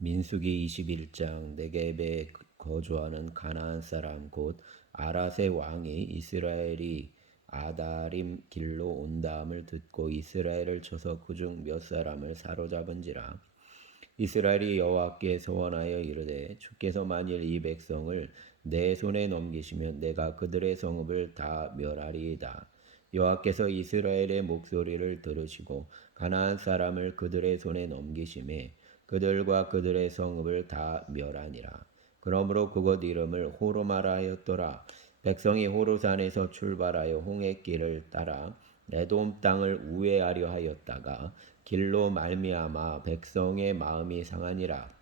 민수기 21장 네겝에 거주하는 가나안 사람 곧 아랏의 왕이 이스라엘이 아다림 길로 온다함을 듣고 이스라엘을 쳐서 그중 몇 사람을 사로잡은지라. 이스라엘이 여호와께 소원하여 이르되 주께서 만일 이 백성을 내 손에 넘기시면 내가 그들의 성읍을 다 멸하리이다. 여호와께서 이스라엘의 목소리를 들으시고 가나안 사람을 그들의 손에 넘기심에 그들과 그들의 성읍을 다 멸하니라. 그러므로 그곳 이름을 호르마라 하였더라. 백성이 호르산에서 출발하여 홍해길을 따라 에돔 땅을 우회하려 하였다가 길로 말미암아 백성의 마음이 상하니라.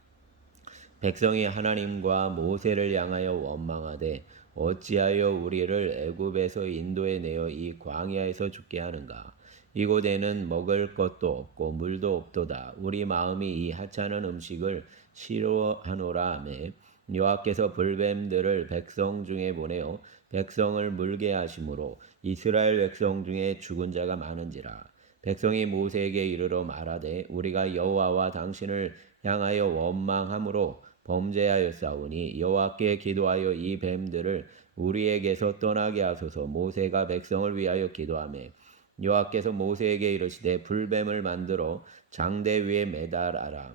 백성이 하나님과 모세를 향하여 원망하되 어찌하여 우리를 애굽에서 인도해 내어 이 광야에서 죽게 하는가. 이곳에는 먹을 것도 없고 물도 없도다. 우리 마음이 이 하찮은 음식을 싫어하노라 하매 여호와께서 불뱀들을 백성 중에 보내어 백성을 물게 하심으로 이스라엘 백성 중에 죽은 자가 많은지라. 백성이 모세에게 이르러 말하되 우리가 여호와와 당신을 향하여 원망함으로 범죄하였사오니 여호와께 기도하여 이 뱀들을 우리에게서 떠나게 하소서. 모세가 백성을 위하여 기도하매 여호와께서 모세에게 이르시되 불뱀을 만들어 장대 위에 매달아라.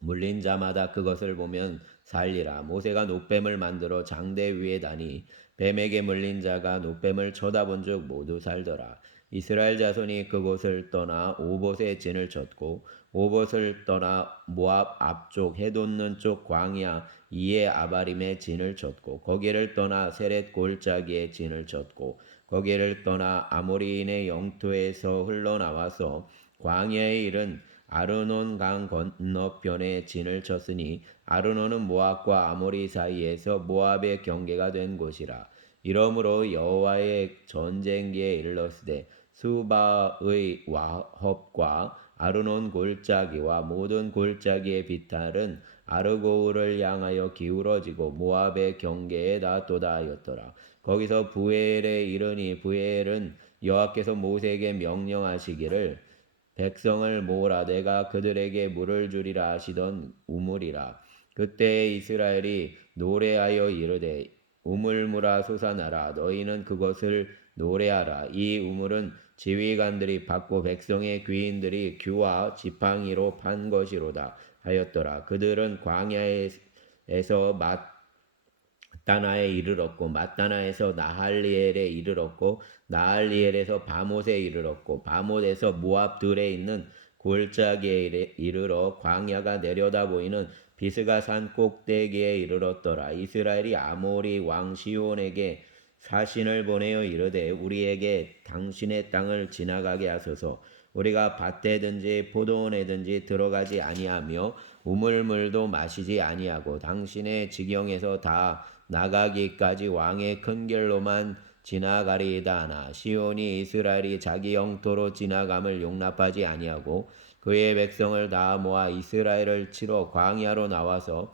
물린 자마다 그것을 보면 살리라. 모세가 노뱀을 만들어 장대 위에 다니 뱀에게 물린 자가 노뱀을 쳐다본즉 모두 살더라. 이스라엘 자손이 그곳을 떠나 오봇에 진을 쳤고 오봇을 떠나 모압 앞쪽 해돋는 쪽 광야 이에 아바림에 진을 쳤고 거기를 떠나 세렛 골짜기에 진을 쳤고 거기를 떠나 아모리인의 영토에서 흘러나와서 광야에 이른 아르논 강 건너편에 진을 쳤으니 아르논은 모압과 아모리 사이에서 모압의 경계가 된 곳이라. 이러므로 여호와의 전쟁기에 이르렀으되 수바의 와헙과 아르논 골짜기와 모든 골짜기의 비탈은 아르고우를 향하여 기울어지고 모압의 경계에 닿도다 하였더라. 거기서 부엘에 이르니 부엘은 여호와께서 모세에게 명령하시기를 백성을 모으라 내가 그들에게 물을 주리라 하시던 우물이라. 그때 이스라엘이 노래하여 이르되 우물물아 솟아나라. 너희는 그것을 노래하라. 이 우물은 지휘관들이 받고 백성의 귀인들이 규와 지팡이로 판 것이로다 하였더라. 그들은 광야에서 마따나에 이르렀고 마따나에서 나할리엘에 이르렀고 나할리엘에서 바못에 이르렀고 바못에서 모압들에 있는 골짜기에 이르러 광야가 내려다 보이는 비스가 산 꼭대기에 이르렀더라. 이스라엘이 아모리 왕 시온에게 사신을 보내어 이르되 우리에게 당신의 땅을 지나가게 하소서. 우리가 밭에든지 포도원에든지 들어가지 아니하며 우물물도 마시지 아니하고 당신의 지경에서 다 나가기까지 왕의 큰 길로만 지나가리이다 하나 시온이 이스라엘이 자기 영토로 지나감을 용납하지 아니하고 그의 백성을 다 모아 이스라엘을 치러 광야로 나와서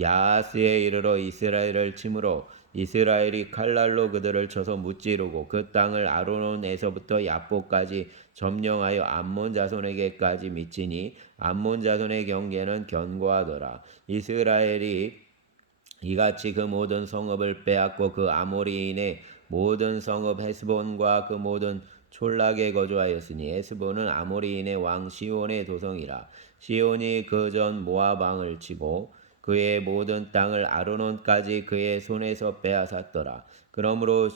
야하스에 이르러 이스라엘을 치므로 이스라엘이 칼날로 그들을 쳐서 무찌르고 그 땅을 아르논에서부터 야포까지 점령하여 암몬 자손에게까지 미치니 암몬 자손의 경계는 견고하더라. 이스라엘이 이같이 그 모든 성읍을 빼앗고 그 아모리인의 모든 성읍 헤스본과 그 모든 촌락에 거주하였으니 헤스본은 아모리인의 왕 시온의 도성이라. 시온이 그 전 모압 왕을 치고 그의 모든 땅을 아르논까지 그의 손에서 빼앗았더라. 그러므로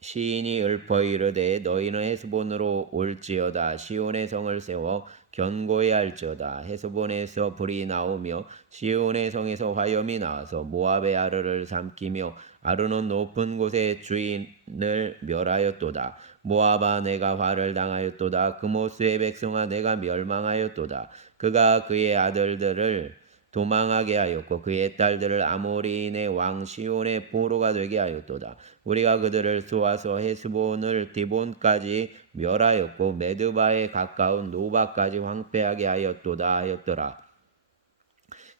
시인이 읊어 이르되 너희는 헤스본으로 올지어다. 시온의 성을 세워 견고히 할지어다. 헤스본에서 불이 나오며 시온의 성에서 화염이 나와서 모압의 아르를 삼키며 아르논 높은 곳의 주인을 멸하였도다. 모압아 내가 화를 당하였도다. 그모스의 백성아 내가 멸망하였도다. 그가 그의 아들들을 도망하게 하였고 그의 딸들을 아모리인의 왕 시온의 포로가 되게 하였도다. 우리가 그들을 쏘아서 헤스본을 디본까지 멸하였고 메드바에 가까운 노바까지 황폐하게 하였도다 하였더라.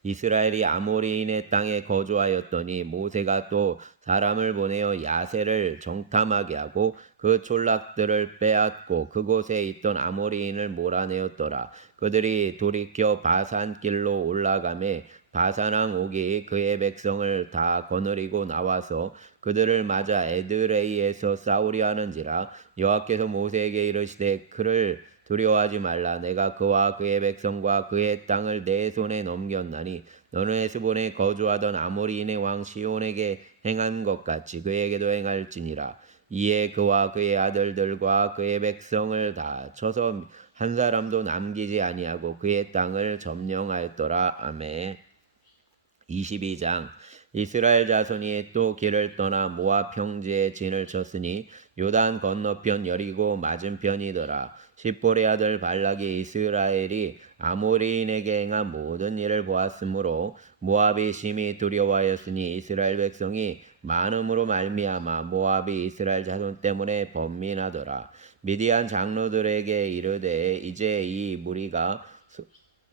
이스라엘이 아모리인의 땅에 거주하였더니 모세가 또 사람을 보내어 야세를 정탐하게 하고 그 촌락들을 빼앗고 그곳에 있던 아모리인을 몰아내었더라. 그들이 돌이켜 바산길로 올라가매 바산왕 옥이 그의 백성을 다 거느리고 나와서 그들을 맞아 에드레이에서 싸우려 하는지라. 여호와께서 모세에게 이르시되 그를 두려워하지 말라. 내가 그와 그의 백성과 그의 땅을 내 손에 넘겼나니 너는 헤스본에 거주하던 아모리인의 왕 시온에게 행한 것 같이 그에게도 행할지니라. 이에 그와 그의 아들들과 그의 백성을 다 쳐서 한 사람도 남기지 아니하고 그의 땅을 점령하였더라. 아멘. 22장. 이스라엘 자손이 또 길을 떠나 모압 평지에 진을 쳤으니 요단 건너편 여리고 맞은편이더라. 십볼의 아들 발락이 이스라엘이 아모리인에게 행한 모든 일을 보았으므로 모압이 심히 두려워하였으니 이스라엘 백성이 많음으로 말미암아 모압이 이스라엘 자손 때문에 번민하더라. 미디안 장로들에게 이르되 이제 이 무리가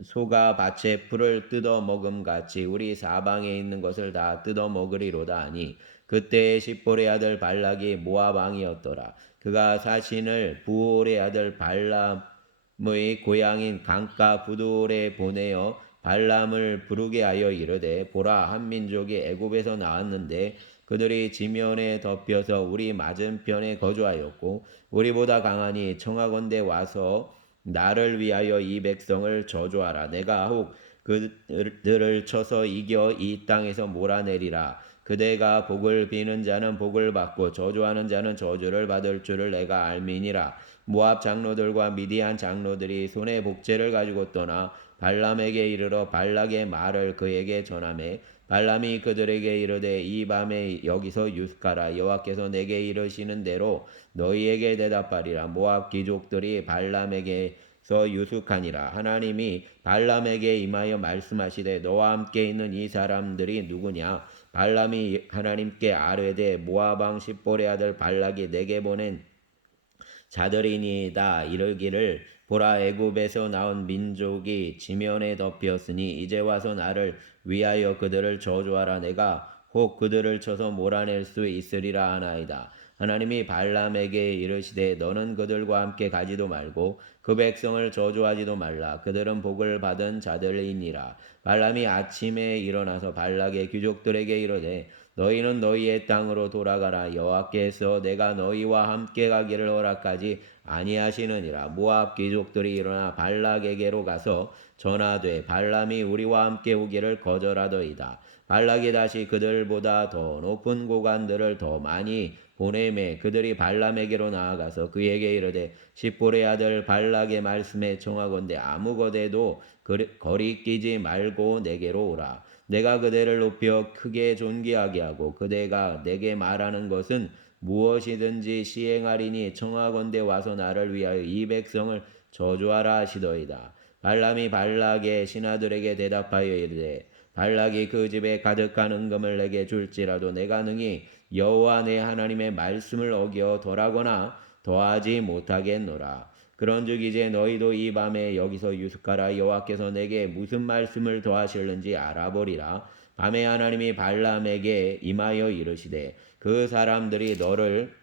소가 밭에 풀을 뜯어 먹음 같이 우리 사방에 있는 것을 다 뜯어 먹으리로다 하니 그때에 십볼의 아들 발락이 모압 왕이었더라. 그가 사신을 부올의 아들 발람의 고향인 강가 부돌에 보내어 발람을 부르게 하여 이르되 보라 한 민족이 애굽에서 나왔는데 그들이 지면에 덮여서 우리 맞은편에 거주하였고 우리보다 강하니 청하건대 와서 나를 위하여 이 백성을 저주하라. 내가 혹 그들을 쳐서 이겨 이 땅에서 몰아내리라. 그대가 복을 비는 자는 복을 받고 저주하는 자는 저주를 받을 줄을 내가 알미니라. 모압 장로들과 미디안 장로들이 손에 복제를 가지고 떠나 발람에게 이르러 발락의 말을 그에게 전하매 발람이 그들에게 이르되 이 밤에 여기서 유숙하라. 여호와께서 내게 이르시는 대로 너희에게 대답하리라. 모압 귀족들이 발람에게서 유숙하니라. 하나님이 발람에게 임하여 말씀하시되 너와 함께 있는 이 사람들이 누구냐? 발람이 하나님께 아뢰되 모압 왕 십볼의 아들 발락이 내게 보낸 자들이니이다. 이르기를 보라 애굽에서 나온 민족이 지면에 덮였으니 이제 와서 나를 위하여 그들을 저주하라. 내가 혹 그들을 쳐서 몰아낼 수 있으리라 하나이다. 하나님이 발람에게 이르시되 너는 그들과 함께 가지도 말고 그 백성을 저주하지도 말라. 그들은 복을 받은 자들이니라. 발람이 아침에 일어나서 발락의 귀족들에게 이르되 너희는 너희의 땅으로 돌아가라. 여호와께서 내가 너희와 함께 가기를 허락하지 아니하시느니라. 모압 귀족들이 일어나 발락에게로 가서 전하되 발람이 우리와 함께 오기를 거절하더이다. 발락이 다시 그들보다 더 높은 고관들을 더 많이 보내매 그들이 발람에게로 나아가서 그에게 이르되 십볼의 아들 발락의 말씀에 청하건대 아무 것에도 거리 끼지 말고 내게로 오라. 내가 그대를 높여 크게 존귀하게 하고 그대가 내게 말하는 것은 무엇이든지 시행하리니 청하건대 와서 나를 위하여 이 백성을 저주하라 하시더이다. 발람이 발락의 신하들에게 대답하여 이르되 발락이 그 집에 가득한 은금을 내게 줄지라도 내가 능히 여호와 내 하나님의 말씀을 어겨 덜하거나 더하지 못하겠노라. 그런즉 이제 너희도 이 밤에 여기서 유숙하라. 여호와께서 내게 무슨 말씀을 더하실는지 알아보리라. 밤에 하나님이 발람에게 임하여 이르시되 그 사람들이 너를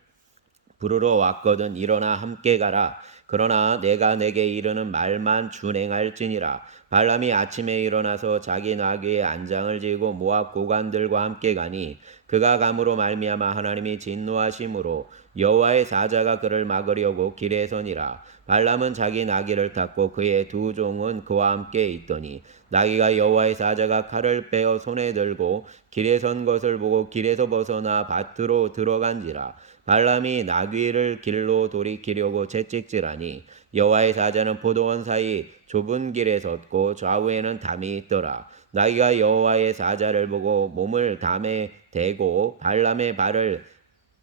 부르러 왔거든 일어나 함께 가라. 그러나 내가 내게 이르는 말만 준행할지니라. 발람이 아침에 일어나서 자기 나귀에 안장을 지고 모압 고관들과 함께 가니 그가 감으로 말미암아 하나님이 진노하심으로 여호와의 사자가 그를 막으려고 길에 서니라. 발람은 자기 나귀를 탔고 그의 두 종은 그와 함께 있더니 나귀가 여호와의 사자가 칼을 빼어 손에 들고 길에 선 것을 보고 길에서 벗어나 밭으로 들어간지라. 발람이 나귀를 길로 돌이키려고 채찍질하니 여호와의 사자는 포도원 사이 좁은 길에 섰고 좌우에는 담이 있더라. 나귀가 여호와의 사자를 보고 몸을 담에 대고 발람의 발을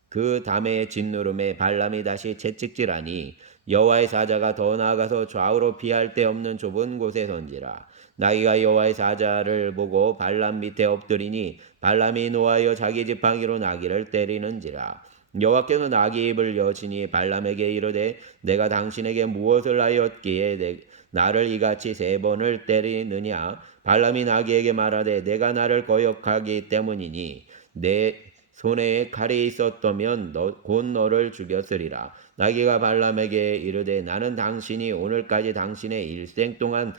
그 담에 짓누름에 발람이 다시 채찍질하니 여호와의 사자가 더 나아가서 좌우로 피할 데 없는 좁은 곳에 선지라. 나귀가 여호와의 사자를 보고 발람 밑에 엎드리니 발람이 노하여 자기 지팡이로 나귀를 때리는지라. 여호와께서 나귀 입을 여시니 발람에게 이르되 내가 당신에게 무엇을 하였기에 나를 이같이 3번을 때리느냐? 발람이 나귀에게 말하되 내가 나를 거역하기 때문이니 내 손에 칼이 있었다면 곧 너를 죽였으리라. 나귀가 발람에게 이르되 나는 당신이 오늘까지 당신의 일생 동안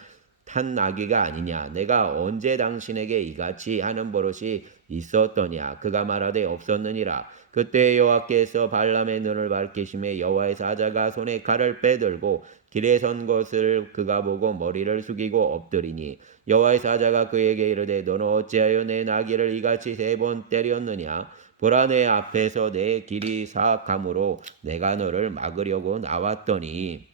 탄 나귀가 아니냐? 내가 언제 당신에게 이같이 하는 버릇이 있었더냐? 그가 말하되 없었느니라. 그때 여호와께서 발람의 눈을 밝히심에 여호와의 사자가 손에 칼을 빼들고 길에 선 것을 그가 보고 머리를 숙이고 엎드리니 여호와의 사자가 그에게 이르되 너는 어찌하여 내 나귀를 이같이 3번 때렸느냐? 보라 내 앞에서 내 길이 사악함으로 내가 너를 막으려고 나왔더니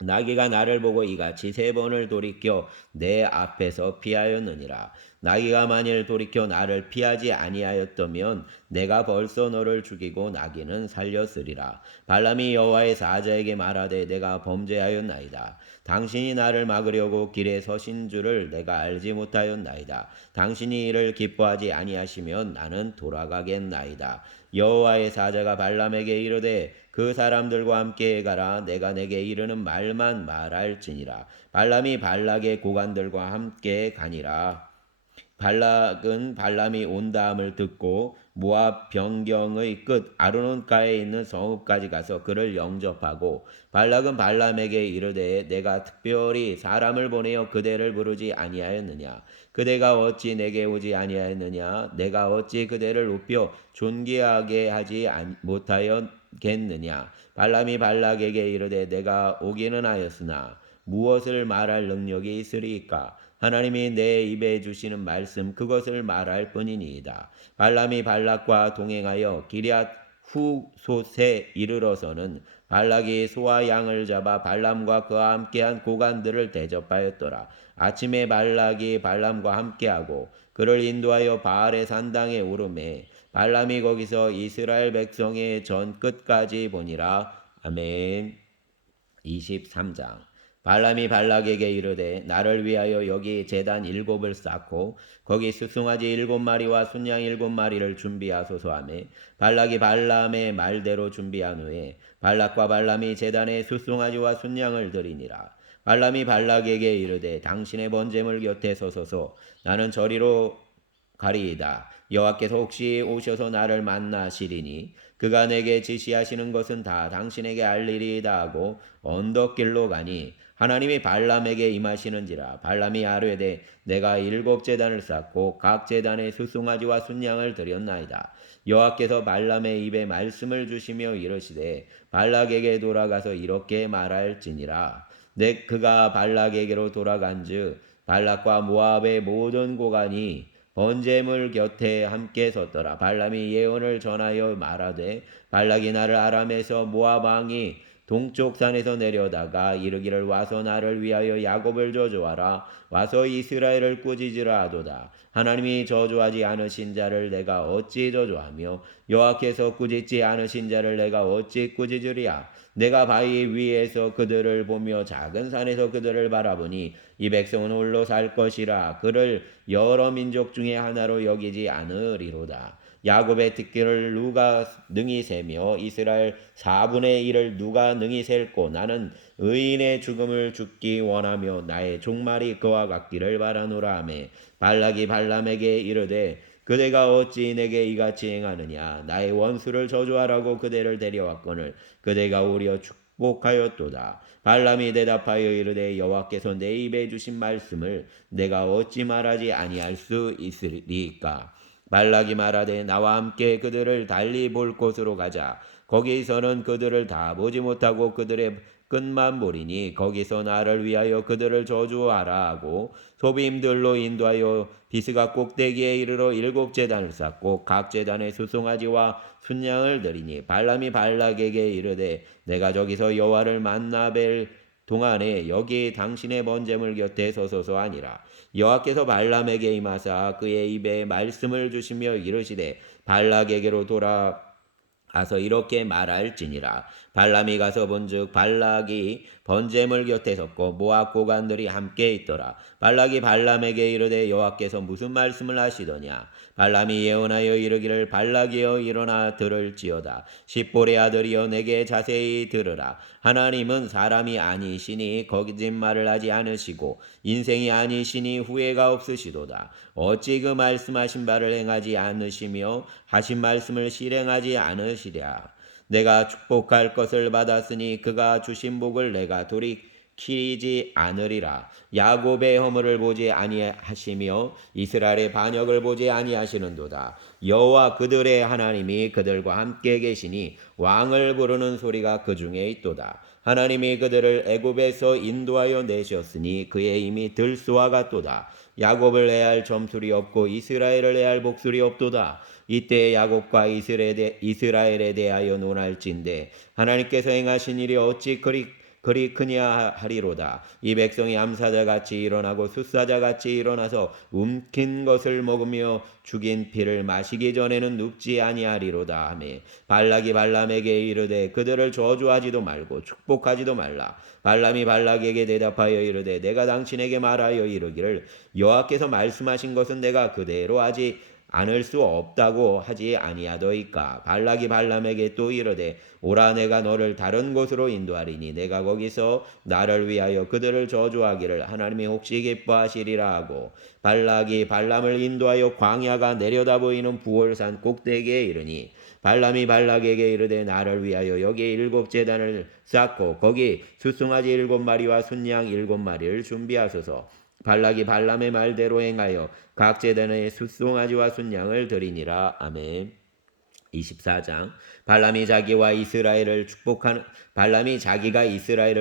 나귀가 나를 보고 이같이 3번을 돌이켜 내 앞에서 피하였느니라. 나귀가 만일 돌이켜 나를 피하지 아니하였다면 내가 벌써 너를 죽이고 나귀는 살렸으리라. 발람이 여호와의 사자에게 말하되 내가 범죄하였나이다. 당신이 나를 막으려고 길에 서신 줄을 내가 알지 못하였나이다. 당신이 이를 기뻐하지 아니하시면 나는 돌아가겠나이다. 여호와의 사자가 발람에게 이르되 그 사람들과 함께 가라. 내가 내게 이르는 말만 말할지니라. 발람이 발락의 고관들과 함께 가니라. 발락은 발람이 온다함을 듣고 모압 변경의 끝 아르논가에 있는 성읍까지 가서 그를 영접하고 발락은 발람에게 이르되 내가 특별히 사람을 보내어 그대를 부르지 아니하였느냐? 그대가 어찌 내게 오지 아니하였느냐? 내가 어찌 그대를 높여 존귀하게 하지 못하였겠느냐? 발람이 발락에게 이르되 내가 오기는 하였으나 무엇을 말할 능력이 있으리까? 하나님이 내 입에 주시는 말씀 그것을 말할 뿐이니이다. 발람이 발락과 동행하여 기럇 후솥에 이르러서는 발락이 소와 양을 잡아 발람과 그와 함께한 고관들을 대접하였더라. 아침에 발락이 발람과 함께하고 그를 인도하여 바알의 산당에 오르매 발람이 거기서 이스라엘 백성의 전 끝까지 보니라. 아멘. 23장. 발람이 발락에게 이르되 나를 위하여 여기 제단 7을 쌓고 거기 숫송아지 7마리와 순양 7마리를 준비하소서 하며 발락이 발람의 말대로 준비한 후에 발락과 발람이 제단에 숫송아지와 순양을 드리니라. 발람이 발락에게 이르되 당신의 번제물 곁에 서소서. 나는 저리로 가리이다. 여호와께서 혹시 오셔서 나를 만나시리니 그가 내게 지시하시는 것은 다 당신에게 알리리이다 하고 언덕길로 가니 하나님이 발람에게 임하시는지라. 발람이 아뢰되 내가 7제단을 쌓고 각 제단에 숫송아지와 순양을 드렸나이다. 여호와께서 발람의 입에 말씀을 주시며 이르시되 발락에게 돌아가서 이렇게 말할지니라. 그가 발락에게로 돌아간즉 발락과 모압의 모든 고관이 번제물 곁에 함께 섰더라. 발람이 예언을 전하여 말하되 발락이 나를 아람에서 모압 왕이 동쪽 산에서 내려다가 이르기를 와서 나를 위하여 야곱을 저주하라. 와서 이스라엘을 꾸짖으라 하도다. 하나님이 저주하지 않으신 자를 내가 어찌 저주하며 여호와께서 꾸짖지 않으신 자를 내가 어찌 꾸짖으랴. 내가 바위 위에서 그들을 보며 작은 산에서 그들을 바라보니 이 백성은 홀로 살 것이라. 그를 여러 민족 중에 하나로 여기지 않으리로다. 야곱의 특기를 누가 능히 세며 이스라엘 4분의 1을 누가 능히 셀고 나는 의인의 죽음을 죽기 원하며 나의 종말이 그와 같기를 바라노라 하며 발락이 발람에게 이르되 그대가 어찌 내게 이같이 행하느냐? 나의 원수를 저주하라고 그대를 데려왔거늘 그대가 오히려 축복하였도다. 발람이 대답하여 이르되 여호와께서 내 입에 주신 말씀을 내가 어찌 말하지 아니할 수 있으리까? 발락이 말하되 나와 함께 그들을 달리 볼 곳으로 가자. 거기서는 그들을 다 보지 못하고 그들의 끝만 보리니 거기서 나를 위하여 그들을 저주하라 하고 소빔들로 인도하여 비스가 꼭대기에 이르러 7제단을 쌓고 각 제단에 숫송아지와 순양을 드리니 발람이 발락에게 이르되 내가 저기서 여호와를 만나 뵐 동안에 여기 당신의 번제물 곁에 서소서 하니라. 여호와께서 발람에게 임하사 그의 입에 말씀을 주시며 이르시되 발락에게로 돌아가서 이렇게 말할지니라. 발람이 가서 본즉 발락이 번제물 곁에 섰고 모압 고관들이 함께 있더라. 발락이 발람에게 이르되 여호와께서 무슨 말씀을 하시더냐. 발람이 예언하여 이르기를 발락이여 일어나 들을지어다. 십볼의 아들이여 내게 자세히 들으라. 하나님은 사람이 아니시니 거짓말을 하지 않으시고 인생이 아니시니 후회가 없으시도다. 어찌 그 말씀하신 바를 행하지 않으시며 하신 말씀을 실행하지 않으시랴. 내가 축복할 것을 받았으니 그가 주신 복을 내가 돌이키지 않으리라. 야곱의 허물을 보지 아니하시며 이스라엘의 반역을 보지 아니하시는도다. 여호와 그들의 하나님이 그들과 함께 계시니 왕을 부르는 소리가 그 중에 있도다. 하나님이 그들을 애굽에서 인도하여 내셨으니 그의 힘이 들소와 같도다. 야곱을 해할 점술이 없고 이스라엘을 해할 복술이 없도다. 이때 야곱과 이스라엘에 대하여 논할진대 하나님께서 행하신 일이 어찌 그리 크냐 하리로다. 이 백성이 암사자같이 일어나고 숫사자같이 일어나서 움킨 것을 먹으며 죽인 피를 마시기 전에는 눕지 아니하리로다 하매 발락이 발람에게 이르되 그들을 저주하지도 말고 축복하지도 말라. 발람이 발락에게 대답하여 이르되 내가 당신에게 말하여 이르기를 여호와께서 말씀하신 것은 내가 그대로 하지 않을 수 없다고 하지 아니하더이까. 발락이 발람에게 또 이르되 오라 내가 너를 다른 곳으로 인도하리니 내가 거기서 나를 위하여 그들을 저주하기를 하나님이 혹시 기뻐하시리라 하고 발락이 발람을 인도하여 광야가 내려다 보이는 부올산 꼭대기에 이르니 발람이 발락에게 이르되 나를 위하여 여기 7 제단을 쌓고 거기 숫송아지 7마리와 순양 7마리를 준비하소서. 발락이 발람의 말대로 행하여 각 제단에 숫송아지와 순양을 드리니라. 아멘. 24장 발람이 자기가 이스라엘을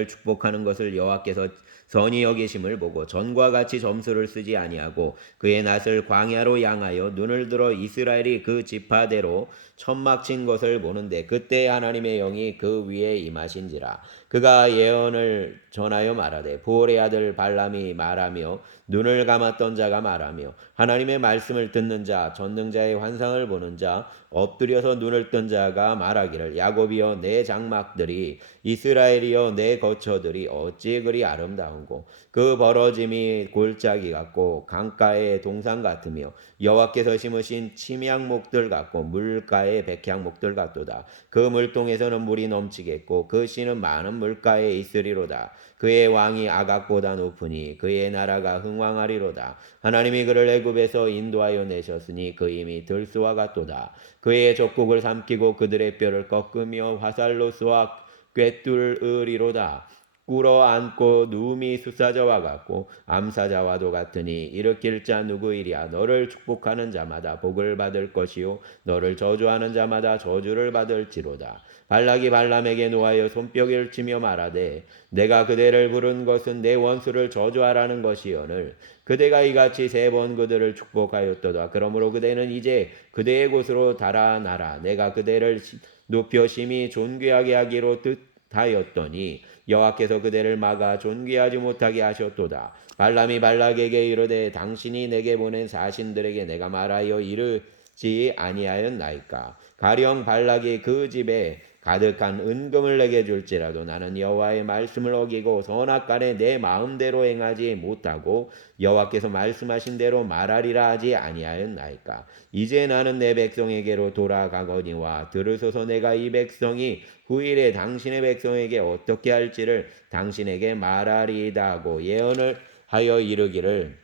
축복하는 것을 여호와께서 선히 여기심을 보고 전과 같이 점수를 쓰지 아니하고 그의 낯을 광야로 향하여 눈을 들어 이스라엘이 그 지파대로 천막 친 것을 보는데 그때 하나님의 영이 그 위에 임하신지라. 그가 예언을 전하여 말하되 부올의 아들 발람이 말하며 눈을 감았던 자가 말하며 하나님의 말씀을 듣는 자 전능자의 환상을 보는 자 엎드려서 눈을 뜬 자가 말하기를 야곱이여 내 장막들이 이스라엘이여 내 거처들이 어찌 그리 아름다운고 그 벌어짐이 골짜기 같고 강가의 동산 같으며 여호와께서 심으신 침향목들 같고 물가의 백향목들 같도다. 그 물동에서는 물이 넘치겠고 그 씨는 많은 물가에 있으리로다. 그의 왕이 아각보다 높으니 그의 나라가 흥왕하리로다. 하나님이 그를 애굽에서 인도하여 내셨으니 그 힘이 들소와 같도다. 그의 족국을 삼키고 그들의 뼈를 꺾으며 화살로 쏘아 꿰뚫으리로다. 꿇어 앉고 누움이 숫사자와 같고 암사자와도 같으니 일으킬 자 누구이랴. 너를 축복하는 자마다 복을 받을 것이요 너를 저주하는 자마다 저주를 받을지로다. 발락이 발람에게 노하여 손뼉을 치며 말하되 내가 그대를 부른 것은 내 원수를 저주하라는 것이오늘 그대가 이같이 3번 그들을 축복하였도다. 그러므로 그대는 이제 그대의 곳으로 달아나라. 내가 그대를 높여 심히 존귀하게 하기로 뜻하였더니 여호와께서 그대를 막아 존귀하지 못하게 하셨도다. 발람이 발락에게 이르되 당신이 내게 보낸 사신들에게 내가 말하여 이르지 아니하였나이까. 가령 발락이 그 집에 가득한 은금을 내게 줄지라도 나는 여호와의 말씀을 어기고 선악간에 내 마음대로 행하지 못하고 여호와께서 말씀하신 대로 말하리라 하지 아니하였나이까. 이제 나는 내 백성에게로 돌아가거니와 들으소서. 내가 이 백성이 후일에 당신의 백성에게 어떻게 할지를 당신에게 말하리이다 하고 예언을 하여 이르기를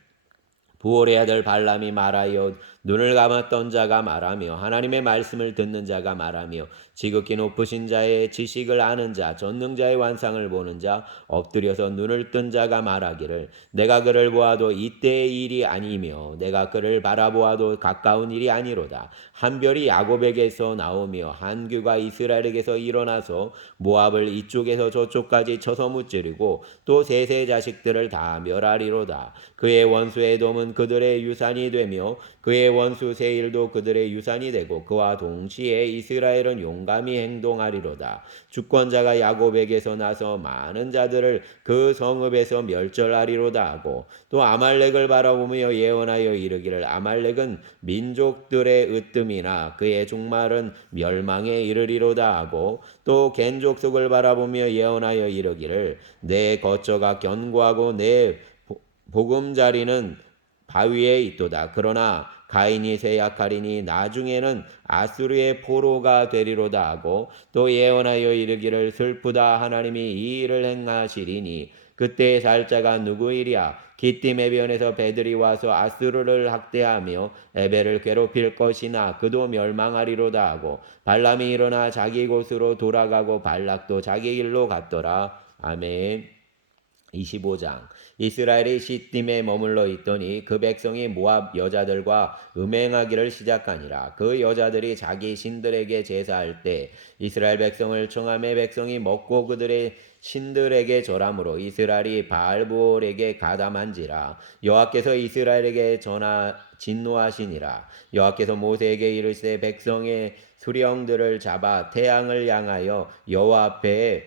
부올의 아들 발람이 말하여 눈을 감았던 자가 말하며 하나님의 말씀을 듣는 자가 말하며 지극히 높으신 자의 지식을 아는 자 전능자의 환상을 보는 자 엎드려서 눈을 뜬 자가 말하기를 내가 그를 보아도 이때의 일이 아니며 내가 그를 바라보아도 가까운 일이 아니로다. 한 별이 야곱에게서 나오며 한 규가 이스라엘에게서 일어나서 모압을 이쪽에서 저쪽까지 쳐서 무찌르고 또 셋의 자식들을 다 멸하리로다. 그의 원수 에돔은 그들의 유산이 되며 그의 그들의 원수 세일도 그들의 유산이 되고 그와 동시에 이스라엘은 용감히 행동하리로다. 주권자가 야곱에게서 나서 많은 자들을 그 성읍에서 멸절하리로다 하고 또 아말렉을 바라보며 예언하여 이르기를 아말렉은 민족들의 으뜸이나 그의 종말은 멸망에 이르리로다 하고 또 겐 족속을 바라보며 예언하여 이르기를 내 거처가 견고하고 내 보금자리는 바위에 있도다. 그러나 가인이 쇠약하리니 나중에는 아수르의 포로가 되리로다 하고 또 예언하여 이르기를 슬프다 하나님이 이 일을 행하시리니 그때 살 자가 누구이랴 기띔 해변에서 배들이 와서 아수르를 학대하며 에벨을 괴롭힐 것이나 그도 멸망하리로다 하고 발람이 일어나 자기 곳으로 돌아가고 발락도 자기 길로 갔더라. 아멘. 25장 이스라엘이 시딤에 머물러 있더니 그 백성이 모압 여자들과 음행하기를 시작하니라. 그 여자들이 자기 신들에게 제사할 때 이스라엘 백성을 청하매 백성이 먹고 그들의 신들에게 절함으로 이스라엘이 바알브올에게 가담한지라. 여호와께서 이스라엘에게 진노하시니라. 여호와께서 모세에게 이르시되 백성의 수령들을 잡아 태양을 향하여 여호와 앞에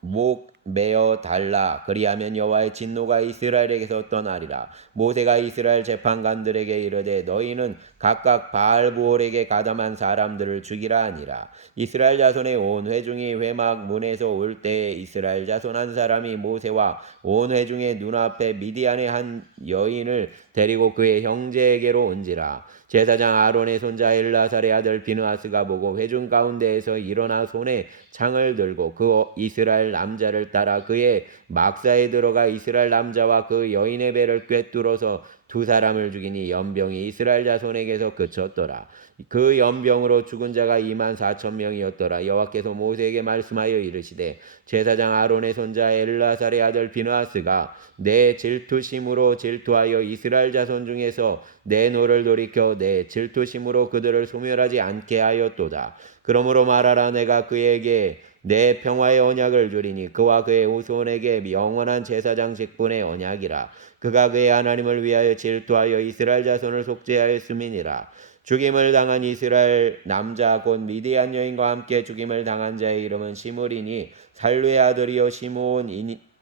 목 메어 달라. 그리하면 여호와의 진노가 이스라엘에게서 떠나리라. 모세가 이스라엘 재판관들에게 이르되 너희는 각각 바알브올에게 가담한 사람들을 죽이라 하니라. 이스라엘 자손의 온 회중이 회막 문에서 올 때에 이스라엘 자손 한 사람이 모세와 온 회중의 눈앞에 미디안의 한 여인을 데리고 그의 형제에게로 온지라. 제사장 아론의 손자 엘라살의 아들 비느하스가 보고 회중 가운데에서 일어나 손에 창을 들고 그 이스라엘 남자를 따라 그의 막사에 들어가 이스라엘 남자와 그 여인의 배를 꿰뚫어서 두 사람을 죽이니 연병이 이스라엘 자손에게서 그쳤더라. 그 연병으로 죽은 자가 24,000명이었더라. 여호와께서 모세에게 말씀하여 이르시되 제사장 아론의 손자 엘라살의 아들 비느하스가 내 질투심으로 질투하여 이스라엘 자손 중에서 내 노를 돌이켜 내 질투심으로 그들을 소멸하지 않게 하였도다. 그러므로 말하라. 내가 그에게 내 평화의 언약을 주리니 그와 그의 후손에게 영원한 제사장 직분의 언약이라. 그가 그의 하나님을 위하여 질투하여 이스라엘 자손을 속죄하였음이니라. 죽임을 당한 이스라엘 남자 곧 미디안 여인과 함께 죽임을 당한 자의 이름은 시므리니 살루의 아들이요 시므온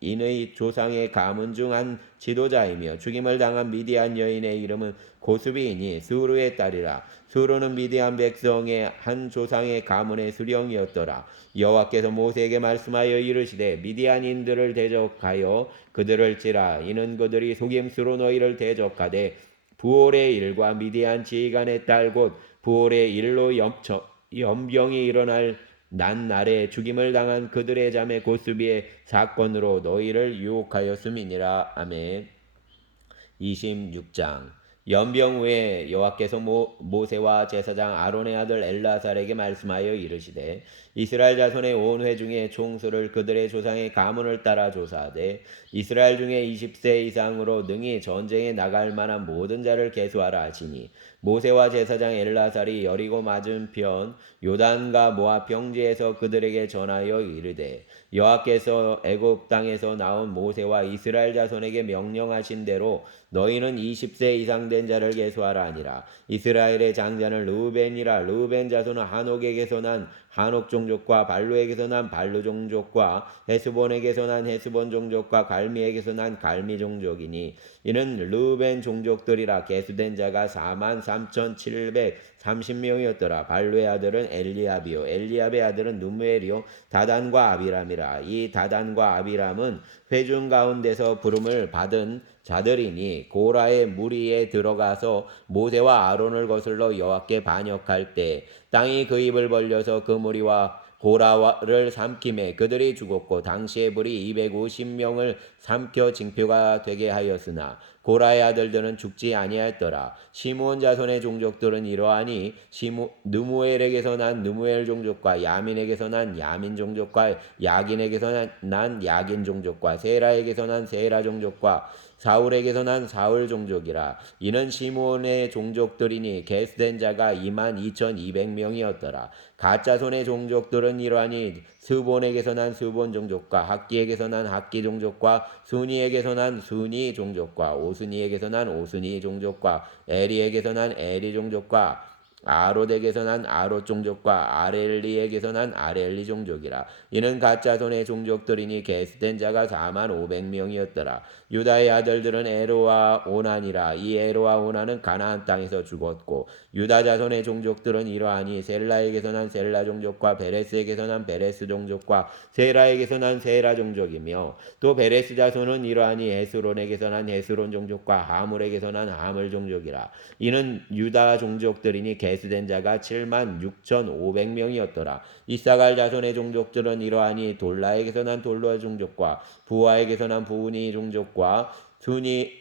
인의 조상의 가문 중 한 지도자이며 죽임을 당한 미디안 여인의 이름은 고스비이니 수르의 딸이라. 수르는 미디안 백성의 한 조상의 가문의 수령이었더라. 여호와께서 모세에게 말씀하여 이르시되 미디안인들을 대적하여 그들을 치라. 이는 그들이 속임수로 너희를 대적하되 부올의 일과 미디안 지휘관의 딸 곧 부올의 일로 연병이 일어날 난 날에 죽임을 당한 그들의 자매 고스비의 사건으로 너희를 유혹하였음이니라. 아멘. 26장 연병 후에 여호와께서 모세와 제사장 아론의 아들 엘라살에게 말씀하여 이르시되 이스라엘 자손의 온 회중의 총수를 그들의 조상의 가문을 따라 조사하되 이스라엘 중에 20세 이상으로 능히 전쟁에 나갈 만한 모든 자를 계수하라 하시니 모세와 제사장 엘라살이 여리고 맞은편 요단과 모압 평지에서 그들에게 전하여 이르되 여호와께서 애굽 땅에서 나온 모세와 이스라엘 자손에게 명령하신 대로 너희는 20세 이상 된 자를 계수하라 하니라. 이스라엘의 장자는 르우벤이라. 르우벤 자손은 한옥에게서 난 한옥 종족과 발루에게서 난 발루 종족과 헤스본에게서 난 헤스본 종족과 갈미에게서 난 갈미 종족이니 이는 르우벤 종족들이라. 계수된 자가 43,730명이었더라. 발루의 아들은 엘리압이요 엘리압의 아들은 누무엘이요 다단과 아비람이라. 이 다단과 아비람은 회중 가운데서 부름을 받은 자들이니 고라의 무리에 들어가서 모세와 아론을 거슬러 여호와께 반역할 때 땅이 그 입을 벌려서 그 무리와 고라를 삼킴에 그들이 죽었고 당시의 불이 250명을 삼켜 징표가 되게 하였으나 고라의 아들들은 죽지 아니하였더라. 시므온 자손의 종족들은 이러하니 느무엘에게서 난 느무엘 종족과 야민에게서 난 야민 종족과 야긴에게서 난 야긴 종족과 세라에게서 난 세라 종족과 사울에게서 난 사울 종족이라. 이는 시몬의 종족들이니 계수된 자가 22,200명이었더라. 가짜손의 종족들은 이러하니 스본에게서 난 스본 종족과 학기에게서 난 학기 종족과 순이에게서 난 순이 종족과 오스니에게서 난 오스니 종족과 에리에게서 난 에리 종족과 아롯에게서 난 아롯 종족과 아렐리에게서 난 아렐리 종족이라. 이는 가짜손의 종족들이니 계수된 자가 45,000명이었더라. 유다의 아들들은 에로와 오난이라. 이 에로와 오난은 가나안 땅에서 죽었고 유다 자손의 종족들은 이러하니 셀라에게서 난 셀라 종족과 베레스에게서 난 베레스 종족과 세라에게서 난 세라 종족이며 또 베레스 자손은 이러하니 헤스론에게서 난 헤스론 종족과 하물에게서 난 하물 종족이라. 이는 유다 종족들이니 계수된 자가 76,500명이었더라. 이사갈 자손의 종족들은 이러하니 돌라에게서 난 돌라 종족과 부하에게서 난 부니 종족과 순이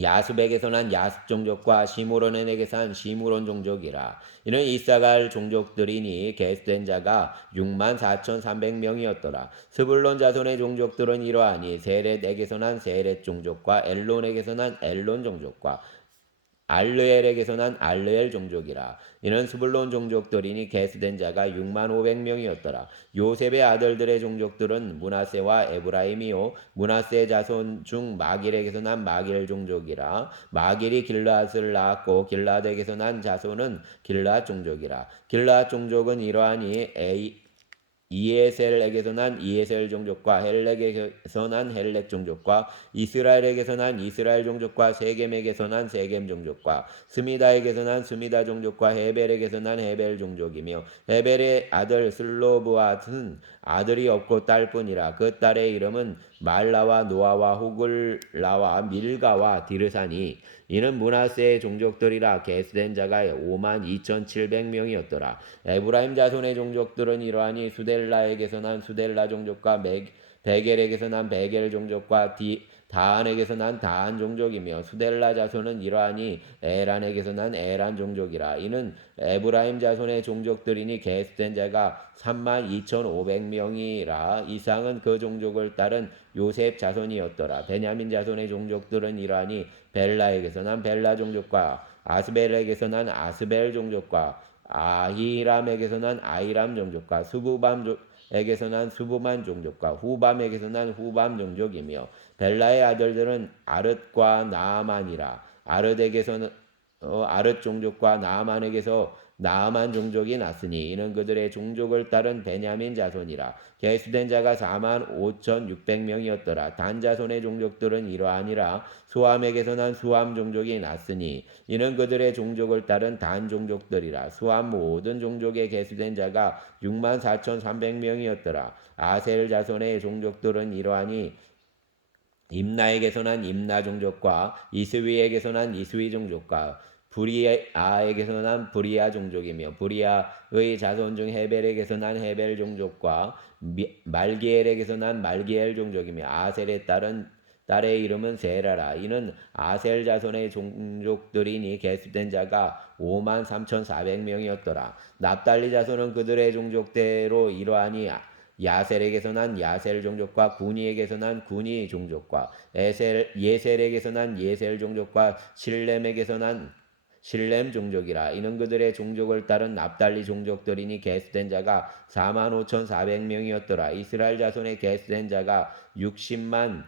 야습에게서 난 야습 종족과 시므론에게서 난 시므론 종족이라. 이는 이사갈 종족들이니 계수된 자가 64,300명이었더라. 스불론 자손의 종족들은 이러하니 세렛에게서 난 세렛 종족과 엘론에게서 난 엘론 종족과 알르엘에게서 난 알르엘 종족이라. 이는 스불론 종족들이니 계수된 자가 65,000명이었더라. 요셉의 아들들의 종족들은 므낫세와 에브라임이요 므낫세 자손 중 마길에게서 난 마길 종족이라. 마길이 길르앗을 낳았고 길르앗에게서 난 자손은 길르앗 종족이라. 길르앗 종족은 이러하니 이에셀에게서 난 이에셀 종족과 헬렉에게서 난 헬렉 종족과 이스라엘에게서 난 이스라엘 종족과 세겜에게서 난 세겜 종족과 스미다에게서 난 스미다 종족과 헤벨에게서 난 헤벨 종족이며 헤벨의 아들 슬로브앗은 아들이 없고 딸뿐이라. 그 딸의 이름은 말라와 노아와 호글라와 밀가와 디르사니. 이는 므낫세의 종족들이라. 계수된 자가 52,700명이었더라. 에브라임 자손의 종족들은 이러하니 수델라에게서 난 수델라 종족과 베겔에게서 난 베겔 종족과 다한에게서 난 다한 종족이며 수델라 자손은 이러하니 에란에게서 난 에란 종족이라. 이는 에브라임 자손의 종족들이니 계수된 자가 32,500명이라. 이상은 그 종족을 따른 요셉 자손이었더라. 베냐민 자손의 종족들은 이러하니 벨라에게서 난 벨라 종족과 아스벨에게서 난 아스벨 종족과 아히람에게서 난 아히람 종족과 수부밤에게서 난 수부만 종족과 후밤에게서 난 후밤 종족이며 벨라의 아들들은 아릇과 나아만이라. 아릇에게서는 아릇 종족과 나아만에게서 나아만 종족이 났으니 이는 그들의 종족을 따른 베냐민 자손이라. 계수된 자가 45,600명이었더라. 단 자손의 종족들은 이러하니라. 수함에게서 난 수함 종족이 났으니 이는 그들의 종족을 따른 단 종족들이라. 수함 모든 종족에 계수된 자가 64,300명이었더라. 아셀 자손의 종족들은 이러하니 임나에게서 난 임나 종족과 이스위에게서 난 이스위 종족과 브리아에게서 난 브리아 종족이며 브리아의 자손 중 헤벨에게서 난 헤벨 종족과 말기엘에게서 난 말기엘 종족이며 아셀의 딸의 이름은 세라라. 이는 아셀 자손의 종족들이니 계수된 자가 53,400명이었더라. 납달리 자손은 그들의 종족대로 이러하니 야셀에게서 난 야셀 종족과 구니에게서 난 구니 종족과 예셀에게서 난 예셀 종족과 실렘에게서 난 실렘 종족이라. 이는 그들의 종족을 따른 납달리 종족들이니 계수된 자가 45,400명이었더라. 이스라엘 자손의 계수된 자가 60만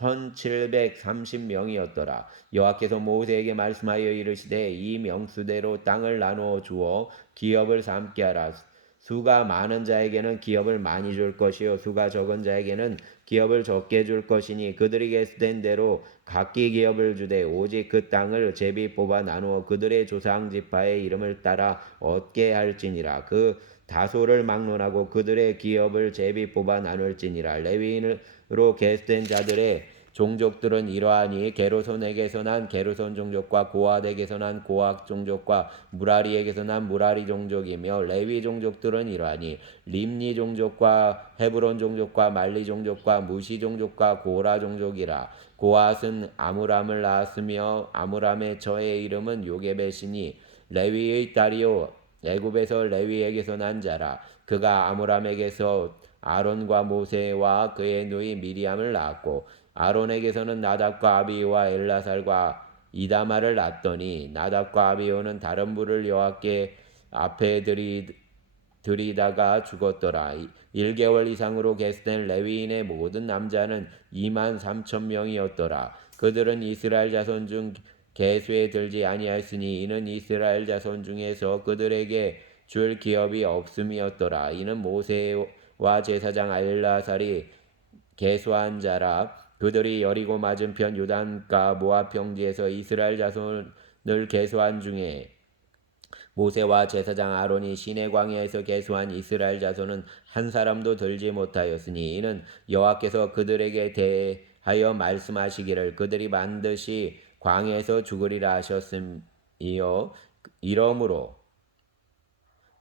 1,730명이었더라. 여호와께서 모세에게 말씀하여 이르시되 이 명수대로 땅을 나누어 주어 기업을 삼게 하라. 수가 많은 자에게는 기업을 많이 줄 것이요 수가 적은 자에게는 기업을 적게 줄 것이니 그들이 계수된 대로 각기 기업을 주되 오직 그 땅을 제비 뽑아 나누어 그들의 조상 지파의 이름을 따라 얻게 할지니라. 그 다소를 막론하고 그들의 기업을 제비 뽑아 나눌지니라. 레위인으로 계수된 자들의 종족들은 이러하니 게르손에게서 난 게르손 종족과 고핫에게서 난 고핫 종족과 무라리에게서 난 무라리 종족이며 레위 종족들은 이러하니 림니 종족과 헤브론 종족과 말리 종족과 무시 종족과 고라 종족이라. 고핫은 아므람을 낳았으며 아므람의 처의 이름은 요게벳이니 레위의 딸이요 애굽에서 레위에게서 난 자라. 그가 아므람에게서 아론과 모세와 그의 누이 미리암을 낳았고 아론에게서는 나답과 아비후와 엘라살과 이다마를 낳았더니 나답과 아비후는 다른 불을 여호와께 앞에 들이다가 죽었더라. 1개월 이상으로 계수된 레위인의 모든 남자는 2만 3천 명이었더라. 그들은 이스라엘 자손 중 계수에 들지 아니하였으니 이는 이스라엘 자손 중에서 그들에게 줄 기업이 없음이었더라. 이는 모세와 제사장 엘라살이 계수한 자라. 그들이 여리고 맞은편 요단가 모압 평지에서 이스라엘 자손을 계수한 중에 모세와 제사장 아론이 시내 광야에서 계수한 이스라엘 자손은 한 사람도 들지 못하였으니 이는 여호와께서 그들에게 대하여 말씀하시기를 그들이 반드시 광야에서 죽으리라 하셨음이요. 이러므로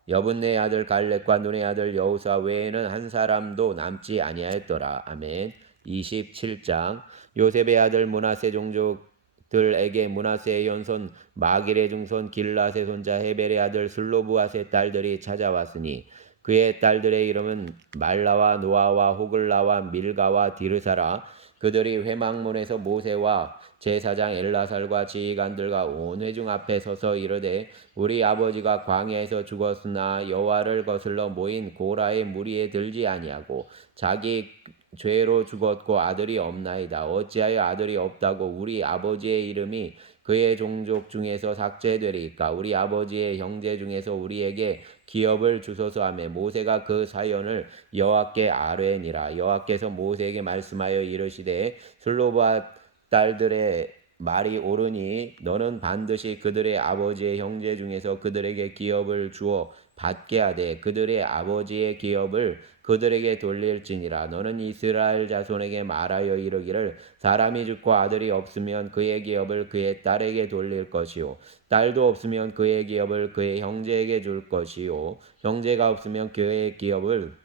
여분네 아들 갈렙과 눈의 아들 여호수아 외에는 한 사람도 남지 아니하였더라. 아멘. 27장 요셉의 아들 므낫세 종족들에게 므낫세의 현손 마길의 중손 길랏의 손자 헤벨의 아들 슬로브앗의 딸들이 찾아왔으니 그의 딸들의 이름은 말라와 노아와 호글라와 밀가와 디르사라. 그들이 회막문에서 모세와 제사장 엘라살과 지휘관들과 온 회중 앞에 서서 이르되 우리 아버지가 광야에서 죽었으나 여호와를 거슬러 모인 고라의 무리에 들지 아니하고 자기 죄로 죽었고 아들이 없나이다. 어찌하여 아들이 없다고 우리 아버지의 이름이 그의 종족 중에서 삭제되리까? 우리 아버지의 형제 중에서 우리에게 기업을 주소서 하며 모세가 그 사연을 여호와께 아뢰니라. 여호와께서 모세에게 말씀하여 이르시되 슬로브앗 딸들의 말이 옳으니 너는 반드시 그들의 아버지의 형제 중에서 그들에게 기업을 주어 받게 하되 그들의 아버지의 기업을 그들에게 돌릴지니라. 너는 이스라엘 자손에게 말하여 이르기를 사람이 죽고 아들이 없으면 그의 기업을 그의 딸에게 돌릴 것이요 딸도 없으면 그의 기업을 그의 형제에게 줄 것이요 형제가 없으면 그의 기업을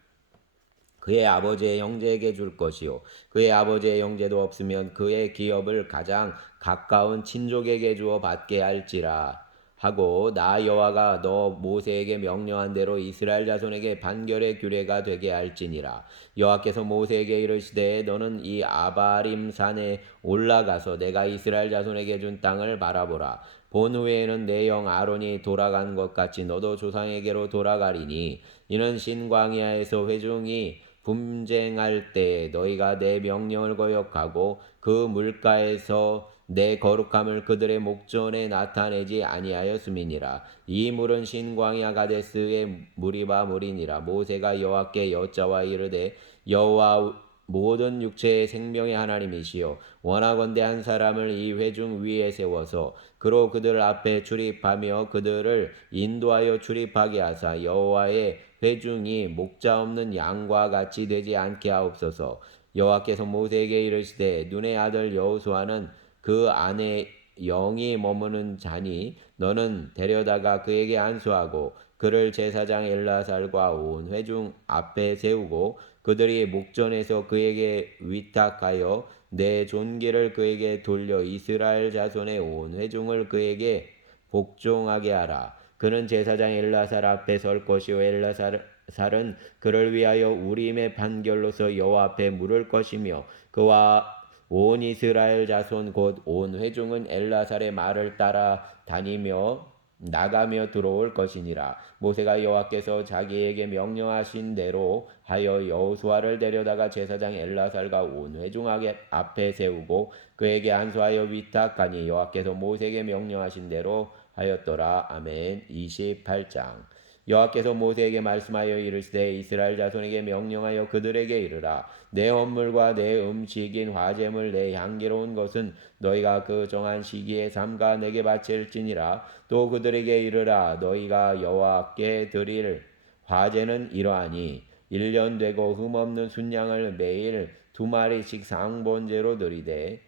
그의 아버지의 형제에게 줄 것이요 그의 아버지의 형제도 없으면 그의 기업을 가장 가까운 친족에게 주어 받게 할지라 하고 나 여호와가 너 모세에게 명령한 대로 이스라엘 자손에게 판결의 규례가 되게 할지니라. 여호와께서 모세에게 이르시되 너는 이 아바림 산에 올라가서 내가 이스라엘 자손에게 준 땅을 바라보라. 본 후에는 내 형 아론이 돌아간 것 같이 너도 조상에게로 돌아가리니 이는 신광야에서 회중이 분쟁할 때 너희가 내 명령을 거역하고 그 물가에서 내 거룩함을 그들의 목전에 나타내지 아니하였음이니라. 이 물은 신광야 가데스의 무리바 물이니라. 모세가 여호와께 여짜와 이르되 여호와 모든 육체의 생명의 하나님이시여 원하건대 한 사람을 이 회중 위에 세워서 그로 그들 앞에 출입하며 그들을 인도하여 출입하게 하사 여호와의 회중이 목자 없는 양과 같이 되지 않게 하옵소서. 여호와께서 모세에게 이르시되 눈의 아들 여호수아는 그 안에 영이 머무는 자니 너는 데려다가 그에게 안수하고 그를 제사장 엘라살과 온 회중 앞에 세우고 그들이 목전에서 그에게 위탁하여 내 존귀를 그에게 돌려 이스라엘 자손의 온 회중을 그에게 복종하게 하라. 그는 제사장 엘라살 앞에 설 것이요 엘라살은 그를 위하여 우림의 판결로서 여호와 앞에 물을 것이며 그와 온 이스라엘 자손 곧 온 회중은 엘라살의 말을 따라 다니며 나가며 들어올 것이니라. 모세가 여호와께서 자기에게 명령하신 대로 하여 여호수아를 데려다가 제사장 엘라살과 온 회중 앞에 세우고 그에게 안수하여 위탁하니 여호와께서 모세에게 명령하신 대로 하였더라. 아멘. 28장 여호와께서 모세에게 말씀하여 이르시되 이스라엘 자손에게 명령하여 그들에게 이르라. 내 헌물과 내 음식인 화제물 내 향기로운 것은 너희가 그 정한 시기에 삼가 내게 바칠지니라. 또 그들에게 이르라. 너희가 여호와께 드릴 화제는 이러하니 1년 되고 흠없는 순양을 매일 2마리씩 상번제로 드리되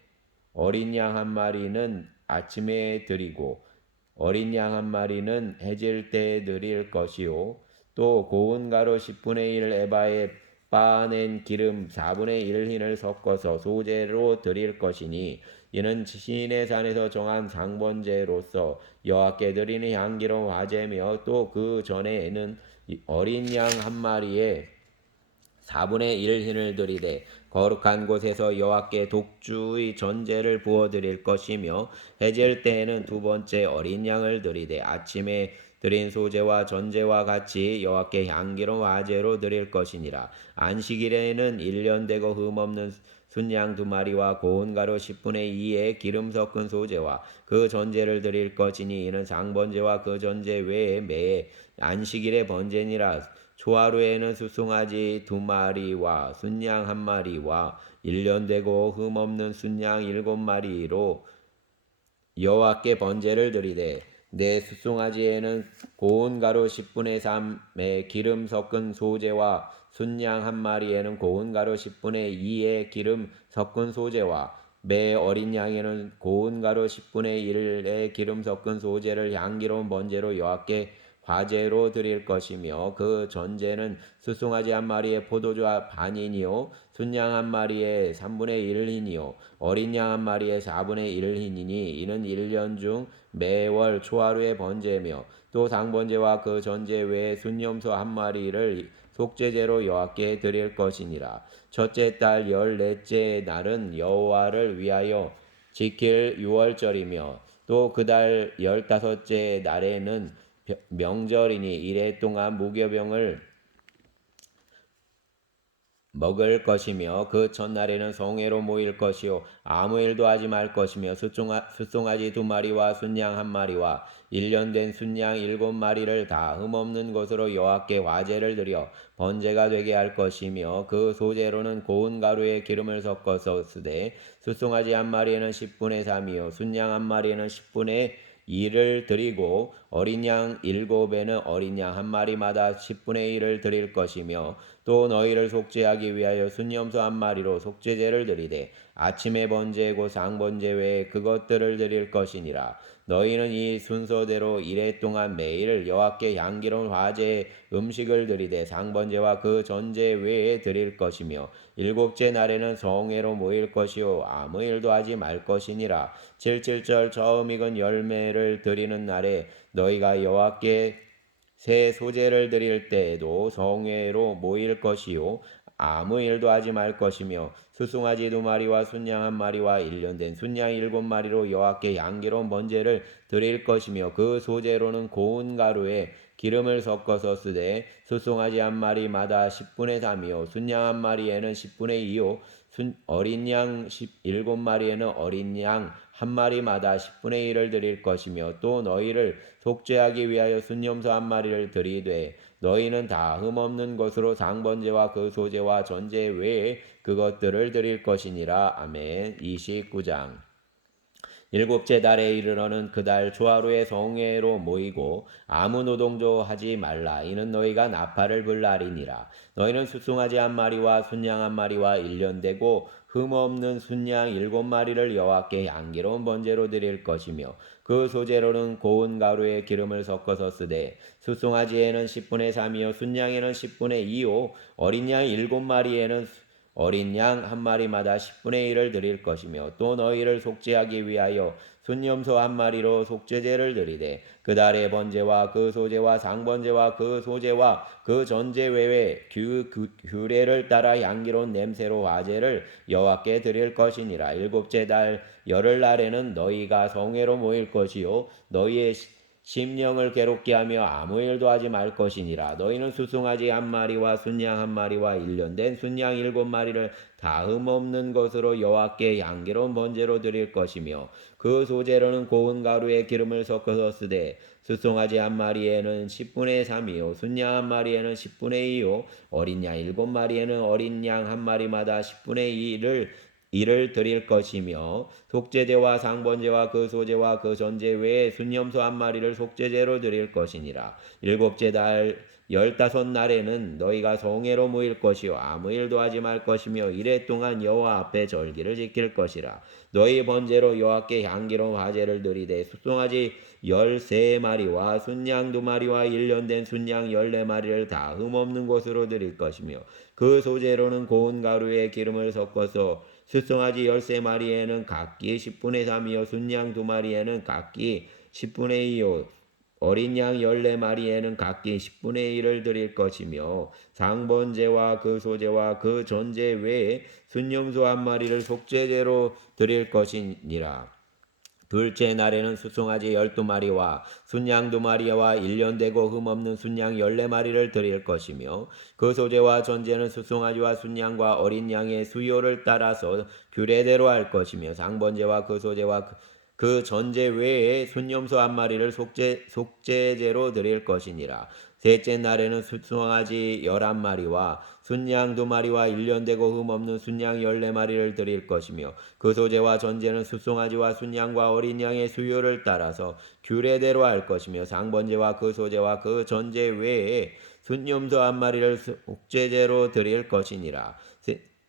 어린 양 한 마리는 아침에 드리고 어린 양 한 마리는 해질 때 드릴 것이요 또 고운 가루 10분의 1 에바에 빻아낸 기름 4분의 1 흰을 섞어서 소제로 드릴 것이니 이는 시내산에서 정한 상번제로서 여호와께 드리는 향기로운 화제며 또 그 전에는 어린 양 한 마리에 4분의 1 흰을 드리되 거룩한 곳에서 여호와께 독주의 전제를 부어드릴 것이며 해질 때에는 두 번째 어린 양을 드리되 아침에 드린 소제와 전제와 같이 여호와께 향기로운 화제로 드릴 것이니라. 안식일에는 1년 되고 흠없는 순양 2마리와 고운 가루 10분의 2의 기름 섞은 소제와 그 전제를 드릴 것이니 이는 상번제와 그 전제 외에 매 안식일의 번제니라. 초하루에는 수송아지 2마리와 순양 1마리와 1년 되고 흠없는 순양 7마리로 여호와께 번제를 드리되 내 수송아지에는 고운 가루 10분의 3의 기름 섞은 소제와 순양 1마리에는 고운 가루 10분의 2의 기름 섞은 소제와 매 어린 양에는 고운 가루 10분의 1의 기름 섞은 소제를 향기로운 번제로 여호와께 화제로 드릴 것이며 그 전제는 수송아지 1마리의 포도주 반이니요 순양 1마리의 3분의 1이니요 어린 양 1마리의 4분의 1이니 이는 1년 중 매월 초하루의 번제며 또 상번제와 그 전제 외에 순염소 1마리를 속죄제로 여호와께 드릴 것이니라. 첫째 달 14째 날은 여호와를 위하여 지킬 유월절이며 또 그 달 15째 날에는 명절이니 이래 동안 무교병을 먹을 것이며 그 첫날에는 성회로 모일 것이요 아무 일도 하지 말 것이며 숫송아지 2마리와 순양 1마리와 1년 된 순양 7마리를 다 흠없는 것으로 여호와께 화제를 드려 번제가 되게 할 것이며 그 소제로는 고운 가루에 기름을 섞어서 쓰되 숫송아지 1마리에는 10분의 3이요 순양 1마리에는 10분의 2를 드리고 어린 양 7에는 어린 양 1마리마다 10분의 1을 드릴 것이며 또 너희를 속죄하기 위하여 순염소 1마리로 속죄제를 드리되 아침에 번제고 상번제 외에 그것들을 드릴 것이니라. 너희는 이 순서대로 이래 동안 매일 여호와께 향기로운 화제의 음식을 드리되 상번제와 그 전제 외에 드릴 것이며 7째 날에는 성회로 모일 것이요 아무 일도 하지 말 것이니라. 77절 처음 익은 열매를 드리는 날에 너희가 여호와께 새 소제를 드릴 때에도 성회로 모일 것이요 아무 일도 하지 말 것이며 수송아지 2마리와 순양 1마리와 1년 된 순양 7마리로 여호와께 향기로운 번제를 드릴 것이며 그 소제로는 고운 가루에 기름을 섞어서 쓰되 수송아지 1마리마다 10분의 3이요 순양 1마리에는 10분의 2요 어린 양 7마리에는 어린 양 1마리마다 10분의 1을 드릴 것이며 또 너희를 속죄하기 위하여 순염소 1마리를 드리되 너희는 다 흠없는 것으로 상번제와 그 소제와 전제 외에 그것들을 드릴 것이니라. 아멘. 29장 7째 달에 이르러는 그 달 초하루에 성회로 모이고 아무 노동도 하지 말라. 이는 너희가 나팔을 불 날이니라. 너희는 숫송아지 1마리와 순양 1마리와 1년 되고 흠없는 순양 7마리를 여호와께 향기로운 번제로 드릴 것이며 그 소제로는 고운 가루에 기름을 섞어서 쓰되 숫송아지에는 10분의 3이요 순양에는 10분의 2요 어린 양 7마리에는 어린 양 1마리마다 10분의 1을 드릴 것이며 또 너희를 속죄하기 위하여 순염소 1마리로 속죄제를 드리되 그 달의 번제와 그 소제와 상번제와 그 소제와 그 전제 외에 규례를 따라 향기로운 냄새로 화제를 여호와께 드릴 것이니라. 7째 달 열흘날에는 너희가 성회로 모일 것이요 너희의 심령을 괴롭게 하며 아무 일도 하지 말 것이니라. 너희는 수송아지 1마리와 순양 1마리와 1년 된 순양 7마리를 다 흠없는 것으로 여호와께 향기로운 번제로 드릴 것이며 그 소제로는 고운 가루에 기름을 섞어서 쓰되 수송아지 1마리에는 10분의 3이요 순양 1마리에는 10분의 2요 어린 양 7마리에는 어린 양 1마리마다 10분의 2를 드릴 것이며 속죄제와 상번제와 그 소제와 그 전제 외에 순염소 1마리를 속죄제로 드릴 것이니라. 7째 달 15날에는 너희가 성회로 모일 것이요 아무 일도 하지 말 것이며 이래 동안 여호와 앞에 절기를 지킬 것이라. 너희 번제로 여호와께 향기로운 화제를 드리되 숫송아지 13마리와 순양 2마리와 1년 된 순양 14마리를 다 흠없는 것으로 드릴 것이며 그 소제로는 고운 가루에 기름을 섞어서 숫송아지 13마리에는 각기 10분의 3이요 순양 2마리에는 각기 10분의 2요 어린 양 14마리에는 각기 10분의 1을 드릴 것이며 상번제와 그 소제와 그 전제 외에 순념소 한 마리를 속죄제로 드릴 것이니라. 둘째 날에는 수송아지 12마리와 순양 2마리와 1년 되고 흠없는 순양 14마리를 드릴 것이며 그 소제와 전제는 수송아지와 순양과 어린 양의 수요를 따라서 규례대로 할 것이며 상번제와 그 소제와 그 전제 외에 순염소 한 마리를 속죄제로 드릴 것이니라. 셋째 날에는 수송아지 11마리와 순양 2마리와 1년 되고 흠없는 순양 14마리를 드릴 것이며 그 소제와 전제는 수송아지와 순양과 어린 양의 수요를 따라서 규례대로 할 것이며 상번제와 그 소제와 그 전제 외에 순염소 한 마리를 속죄제로 드릴 것이니라.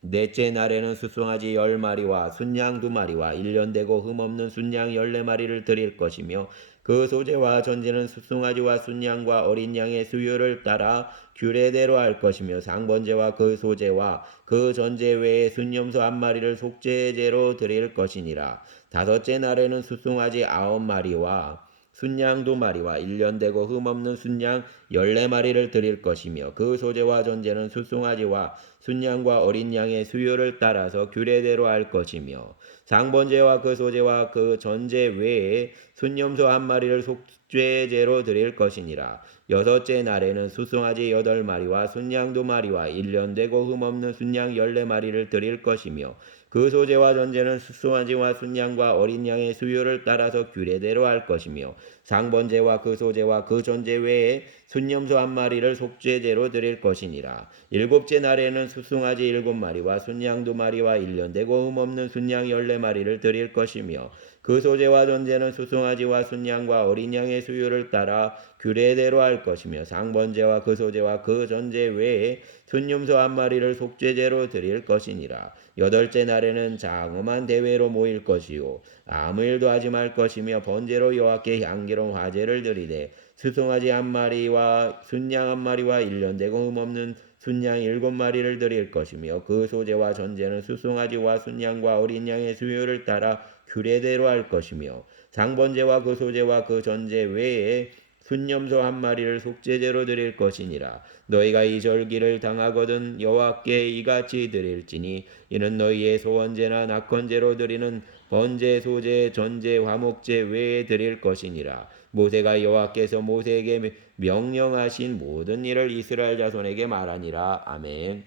넷째 날에는 수송아지 10마리와 순양 2마리와 1년 되고 흠없는 순양 14마리를 드릴 것이며 그 소제와 전제는 수송아지와 순양과 어린 양의 수요를 따라 규례대로 할 것이며 상번제와 그 소제와 그 전제 외에 순염소 한 마리를 속죄제로 드릴 것이니라. 다섯째 날에는 수송아지 9마리와 순양 2마리와 1년 되고 흠없는 순양 14마리를 드릴 것이며 그 소제와 전제는 수송아지와 순양과 어린 양의 수요를 따라서 규례대로 할 것이며 상번제와 그 소제와 그 전제 외에 순염소 한 마리를 속죄제로 드릴 것이니라. 여섯째 날에는 수송아지 8마리와 순양 2마리와 1년 되고 흠없는 순양 14마리를 드릴 것이며 그 소제와 전제는 수송아지와 순양과 어린 양의 수요를 따라서 규례대로 할 것이며 상번제와 그 소제와 그 전제 외에 순염소 한 마리를 속죄제로 드릴 것이니라. 일곱째 날에는 수송아지 7마리와 순양 2마리와 1년 되고 흠없는 순양 14마리를 드릴 것이며 그 소제와 전제는 수송아지와 순양과 어린 양의 수요를 따라 규례대로 할 것이며 상번제와 그 소제와 그 전제 외에 순염소 한 마리를 속죄제로 드릴 것이니라. 여덟째 날에는 장엄한 대회로 모일 것이요 아무 일도 하지 말 것이며 번제로 여호와께 향기로운 화제를 드리되 수송아지 1마리와 순양 1마리와 1년 되고 흠없는 순양 7마리를 드릴 것이며 그 소제와 전제는 수송아지와 순양과 어린 양의 수요를 따라 규례대로 할 것이며 상번제와 그 소제와 그 전제 외에 순염소 1마리를 속죄제로 드릴 것이니라. 너희가 이 절기를 당하거든 여호와께 이같이 드릴지니 이는 너희의 소원제나 낙헌제로 드리는 번제, 소제, 전제, 화목제 외에 드릴 것이니라. 모세가 여호와께서 모세에게 명령하신 모든 일을 이스라엘 자손에게 말하니라. 아멘.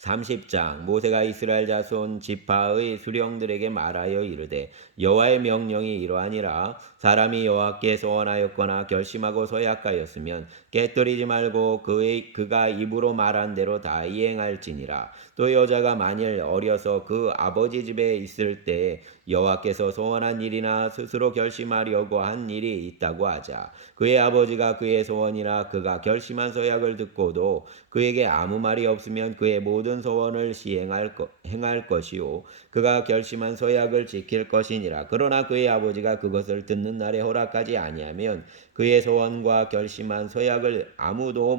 30장 모세가 이스라엘 자손 지파의 수령들에게 말하여 이르되 여호와의 명령이 이러하니라. 사람이 여호와께 소원하였거나 결심하고 서약하였으면 깨뜨리지 말고 그가 입으로 말한 대로 다 이행할지니라. 또 여자가 만일 어려서 그 아버지 집에 있을 때 여호와께서 소원한 일이나 스스로 결심하려고 한 일이 있다고 하자. 그의 아버지가 그의 소원이나 그가 결심한 서약을 듣고도 그에게 아무 말이 없으면 그의 모든 소원을 행할 것이요 그가 결심한 서약을 지킬 것이니라. 그러나 그의 아버지가 그것을 듣는 날에 허락하지 아니하면 그의 소원과 결심한 서약을 아무도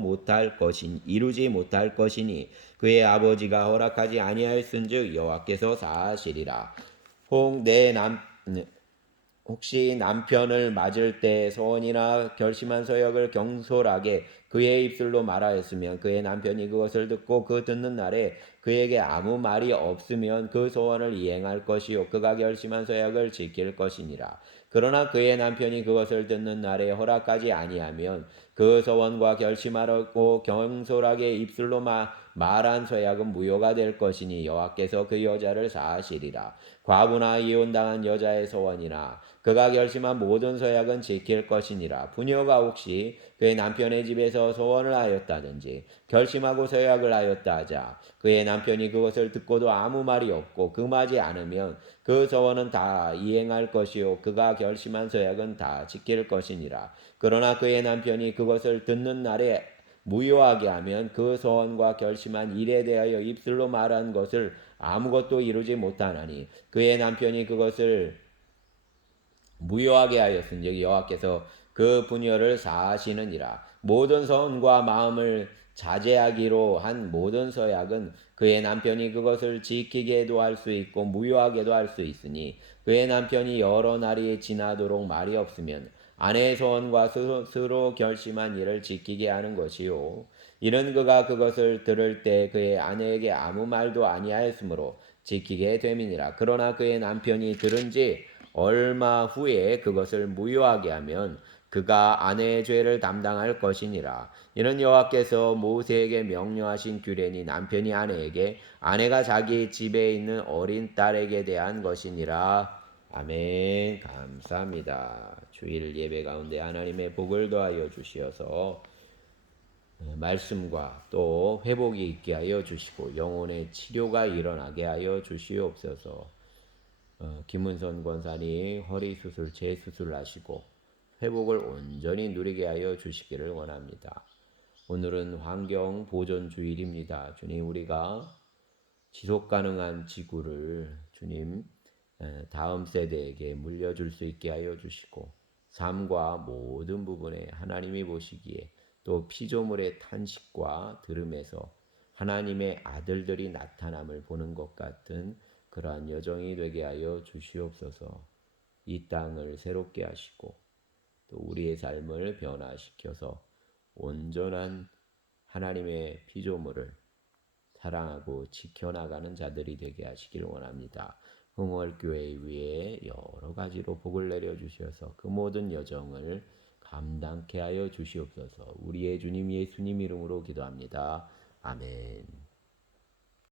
이루지 못할 것이니 그의 아버지가 허락하지 아니하였은즉 여호와께서 사하시리라. 혹시 남편을 맞을 때 소원이나 결심한 서약을 경솔하게 그의 입술로 말하였으면 그의 남편이 그것을 듣고 그 듣는 날에 그에게 아무 말이 없으면 그 소원을 이행할 것이요 그가 결심한 서약을 지킬 것이니라. 그러나 그의 남편이 그것을 듣는 날에 허락하지 아니하면 그 소원과 결심하라고 경솔하게 입술로 말한 서약은 무효가 될 것이니 여호와께서 그 여자를 사하시리라. 과부나 이혼당한 여자의 소원이나 그가 결심한 모든 서약은 지킬 것이니라. 부녀가 혹시 그의 남편의 집에서 소원을 하였다든지 결심하고 서약을 하였다 하자 그의 남편이 그것을 듣고도 아무 말이 없고 금하지 않으면 그 소원은 다 이행할 것이요 그가 결심한 서약은 다 지킬 것이니라. 그러나 그의 남편이 그것을 듣는 날에 무효하게 하면 그 소원과 결심한 일에 대하여 입술로 말한 것을 아무것도 이루지 못하나니 그의 남편이 그것을 무효하게 하였은즉 여호와께서 그 부녀를 사하시느니라. 모든 서원과 마음을 자제하기로 한 모든 서약은 그의 남편이 그것을 지키게도 할 수 있고 무효하게도 할 수 있으니 그의 남편이 여러 날이 지나도록 말이 없으면 아내의 소원과 스스로 결심한 일을 지키게 하는 것이요. 이는 그가 그것을 들을 때 그의 아내에게 아무 말도 아니하였으므로 지키게 됨이니라. 그러나 그의 남편이 들은 지 얼마 후에 그것을 무효하게 하면 그가 아내의 죄를 담당할 것이니라. 이는 여호와께서 모세에게 명령하신 규례니 남편이 아내에게, 아내가 자기 집에 있는 어린 딸에게 대한 것이니라. 아멘. 감사합니다. 주일 예배 가운데 하나님의 복을 더하여 주시어서 말씀과 또 회복이 있게 하여 주시고 영혼의 치료가 일어나게 하여 주시옵소서. 김은선 권사님 허리 수술, 재수술 하시고 회복을 온전히 누리게 하여 주시기를 원합니다. 오늘은 환경 보존 주일입니다. 주님, 우리가 지속 가능한 지구를 주님 다음 세대에게 물려줄 수 있게 하여 주시고 삶과 모든 부분에 하나님이 보시기에 또 피조물의 탄식과 들음에서 하나님의 아들들이 나타남을 보는 것 같은 그러한 여정이 되게 하여 주시옵소서. 이 땅을 새롭게 하시고 또 우리의 삶을 변화시켜서 온전한 하나님의 피조물을 사랑하고 지켜나가는 자들이 되게 하시길 원합니다. 흥월교회 위에 여러 가지로 복을 내려주셔서 그 모든 여정을 감당케 하여 주시옵소서. 우리의 주님 예수님 이름으로 기도합니다. 아멘.